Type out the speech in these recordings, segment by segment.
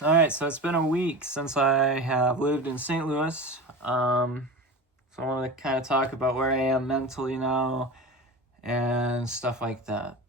Alright, so it's been a week since I have lived in St. Louis. So I want to kind of talk about where I am mentally now and stuff like that.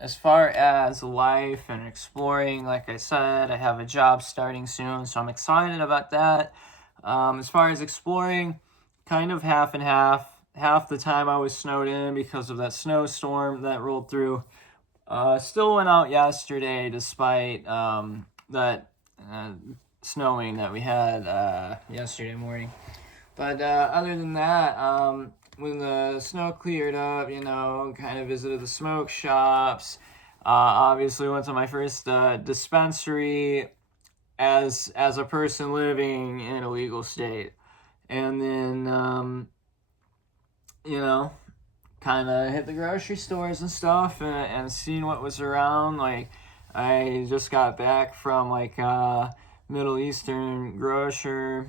As far as life and exploring, like I said, I have a job starting soon, so I'm excited about that. As far as exploring, kind of half and half. Half the time I was snowed in because of that snowstorm that rolled through. Still went out yesterday despite that uh, snowing that we had yesterday morning. But other than that, when the snow cleared up, kind of visited the smoke shops. Obviously, went to my first dispensary as a person living in a legal state, and then you know kind of hit the grocery stores and stuff and seen what was around. Like, I just got back from like Middle Eastern grocer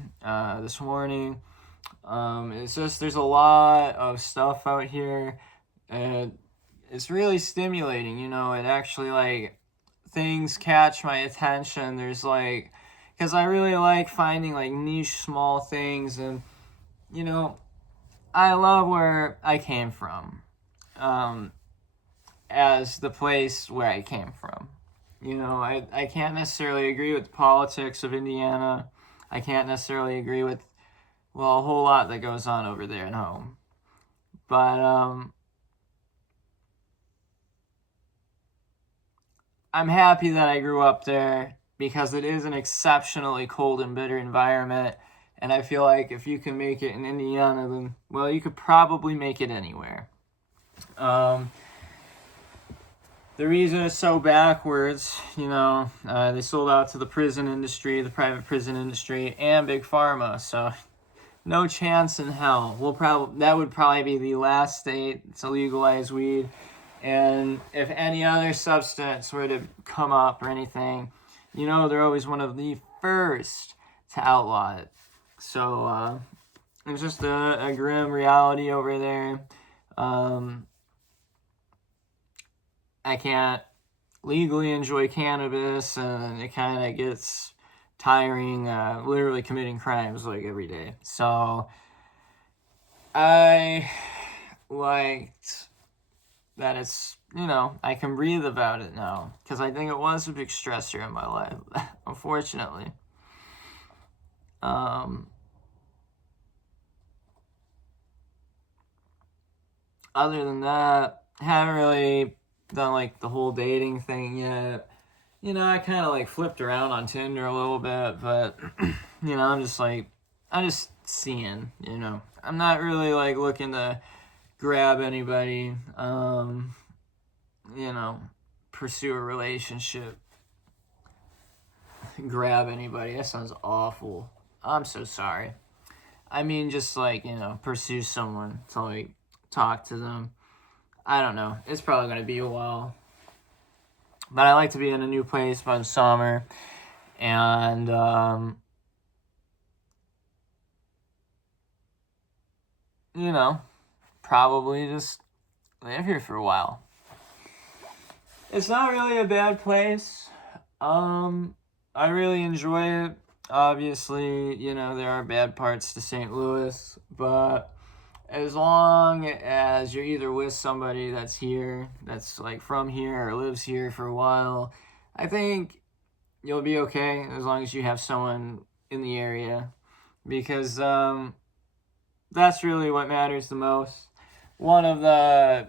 this morning. It's just there's a lot of stuff out here, and it's really stimulating. It actually like things catch my attention. There's like because I really like finding like niche small things, and you know I love where I came from, um, as the place where I came from. I can't necessarily agree with the politics of Indiana. I can't necessarily agree with, well, a whole lot that goes on over there at home. But I'm happy that I grew up there because it is an exceptionally cold and bitter environment. And I feel like if you can make it in Indiana, then, well, you could probably make it anywhere. Um, the reason it's so backwards, they sold out to the prison industry, the private prison industry, and Big Pharma. So no chance in hell. That would probably be the last state to legalize weed. And if any other substance were to come up or anything, they're always one of the first to outlaw it. So it's just a grim reality over there. I can't legally enjoy cannabis, and it kind of gets tiring, literally committing crimes like every day. So I liked that it's, I can breathe about it now, because I think it was a big stressor in my life, unfortunately. Other than that, haven't really done like the whole dating thing yet. I kind of like flipped around on Tinder a little bit, but I'm just seeing. I'm not really like looking to grab anybody. You know, pursue a relationship, grab anybody. That sounds awful. I'm so sorry. I mean, just like pursue someone to like talk to them. I don't know. It's probably gonna be a while. But I like to be in a new place by the summer, and probably just live here for a while. It's not really a bad place. I really enjoy it. Obviously, there are bad parts to St. Louis, but as long as you're either with somebody that's here, that's like from here or lives here for a while, I think you'll be okay as long as you have someone in the area, because that's really what matters the most. One of the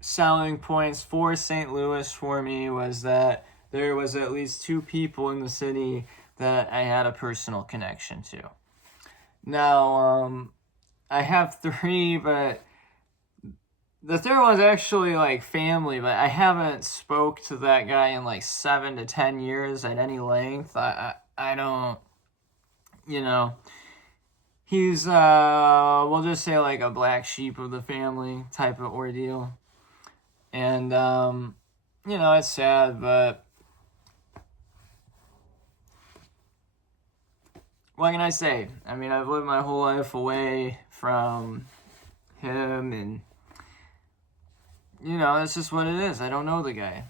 selling points for St. Louis for me was that there was at least two people in the city that I had a personal connection to. Now, I have three, but the third one's actually like family, but I haven't spoke to that guy in like 7 to 10 years at any length. I don't, you know, he's we'll just say like a black sheep of the family type of ordeal, and it's sad, but what can I say? I mean, I've lived my whole life away from him, and that's just what it is. I don't know the guy.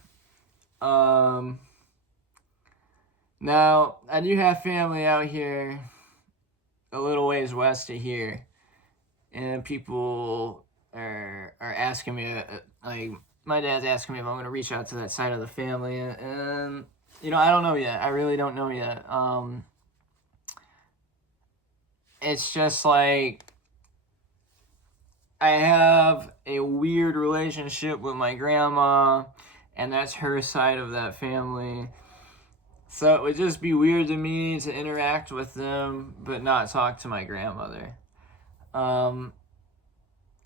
Now, I do have family out here a little ways west of here, and people are asking me, like, my dad's asking me if I'm going to reach out to that side of the family, and I don't know yet. I really don't know yet. It's just like, I have a weird relationship with my grandma, and that's her side of that family. So it would just be weird to me to interact with them, but not talk to my grandmother.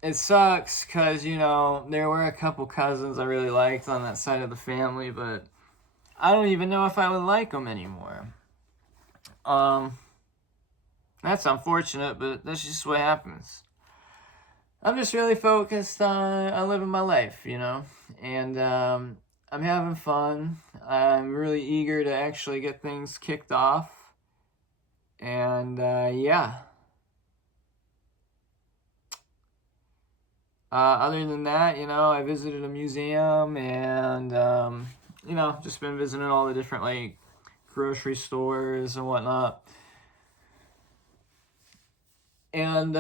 It sucks because, there were a couple cousins I really liked on that side of the family, but I don't even know if I would like them anymore. That's unfortunate, but that's just what happens. I'm just really focused on living my life, and I'm having fun. I'm really eager to actually get things kicked off, and yeah. Other than that, I visited a museum and, just been visiting all the different, like, grocery stores and whatnot. And,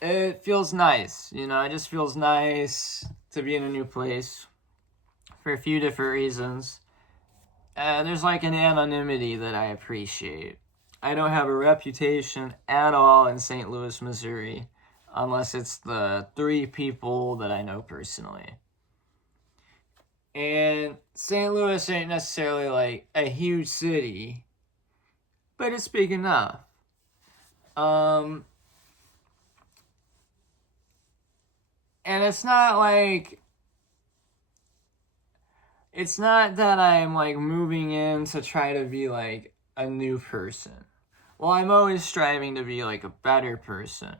it feels nice, it just feels nice to be in a new place for a few different reasons. There's, like, an anonymity that I appreciate. I don't have a reputation at all in St. Louis, Missouri, unless it's the 3 people that I know personally. And St. Louis ain't necessarily like a huge city, but it's big enough. And it's not that I'm like moving in to try to be like a new person. Well, I'm always striving to be like a better person,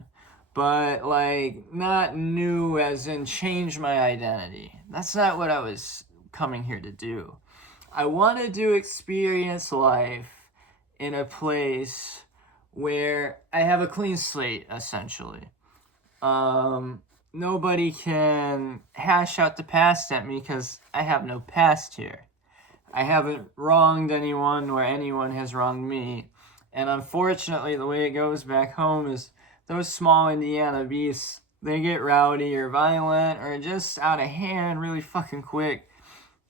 but like not new as in change my identity. That's not what I was coming here to do. I wanted to experience life in a place where I have a clean slate, essentially. Nobody can hash out the past at me because I have no past here. I haven't wronged anyone or anyone has wronged me. And unfortunately, the way it goes back home is those small Indiana beasts, they get rowdy or violent or just out of hand really fucking quick.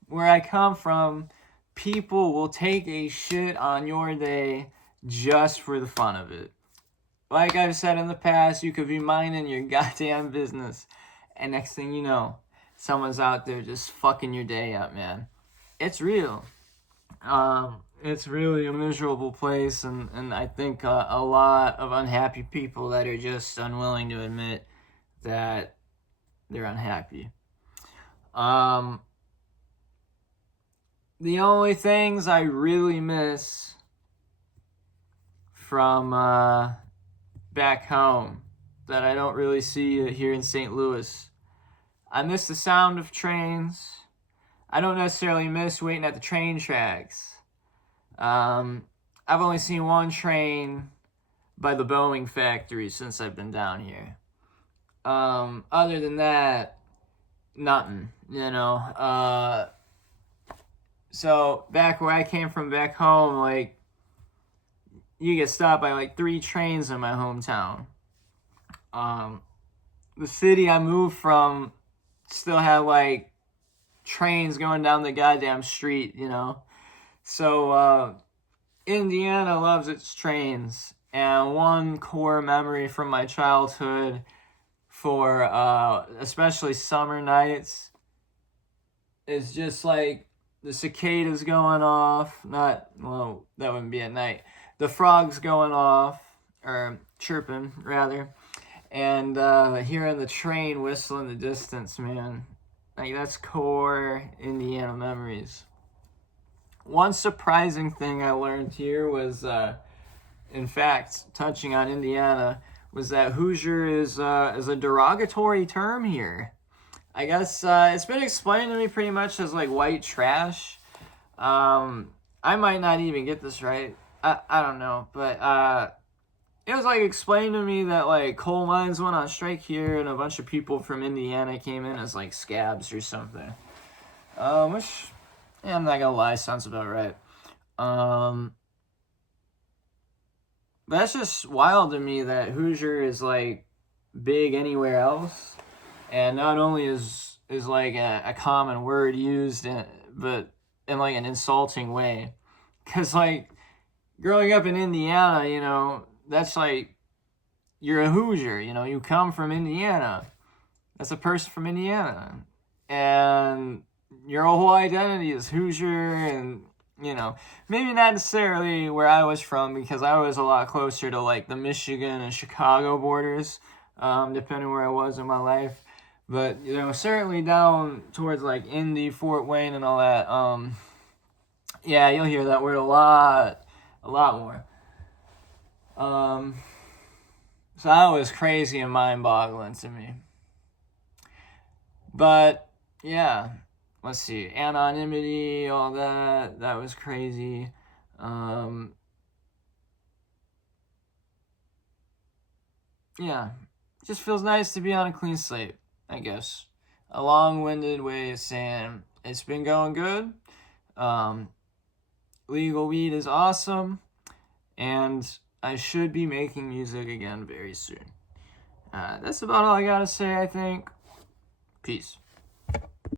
Where I come from, people will take a shit on your day just for the fun of it. Like I've said in the past, you could be minding your goddamn business, and next thing you know, someone's out there just fucking your day up, man. It's real. It's really a miserable place, and I think a lot of unhappy people that are just unwilling to admit that they're unhappy. The only things I really miss from back home that I don't really see here in St. Louis, I miss the sound of trains. I don't necessarily miss waiting at the train tracks. I've only seen one train by the Boeing factory since I've been down here. Other than that, nothing, So back where I came from back home, like, you get stopped by like 3 trains in my hometown. The city I moved from still had like trains going down the goddamn street, So Indiana loves its trains, and one core memory from my childhood for especially summer nights is just like the cicadas going off. That wouldn't be at night. The frogs going off, or chirping, rather, and hearing the train whistle in the distance, man. Like, that's core Indiana memories. One surprising thing I learned here was, in fact, touching on Indiana, was that Hoosier is a derogatory term here. I guess it's been explained to me pretty much as like white trash. I might not even get this right. I don't know, but it was like explained to me that like coal mines went on strike here and a bunch of people from Indiana came in as like scabs or something. Which Yeah, I'm not gonna lie, sounds about right. Um, but that's just wild to me that Hoosier is like big anywhere else, and not only is like a common word used but in like an insulting way, because like growing up in Indiana, that's like you're a Hoosier, you come from Indiana. That's a person from Indiana. And your whole identity is Hoosier, and, maybe not necessarily where I was from, because I was a lot closer to like the Michigan and Chicago borders, depending where I was in my life. But, certainly down towards like Indy, Fort Wayne, and all that. Yeah, you'll hear that word a lot more. So that was crazy and mind-boggling to me. But yeah, let's see, anonymity, all that was crazy. Yeah, just feels nice to be on a clean slate, I guess. A long-winded way of saying it's been going good. Legal weed is awesome, and I should be making music again very soon. That's about all I gotta say, I think. Peace.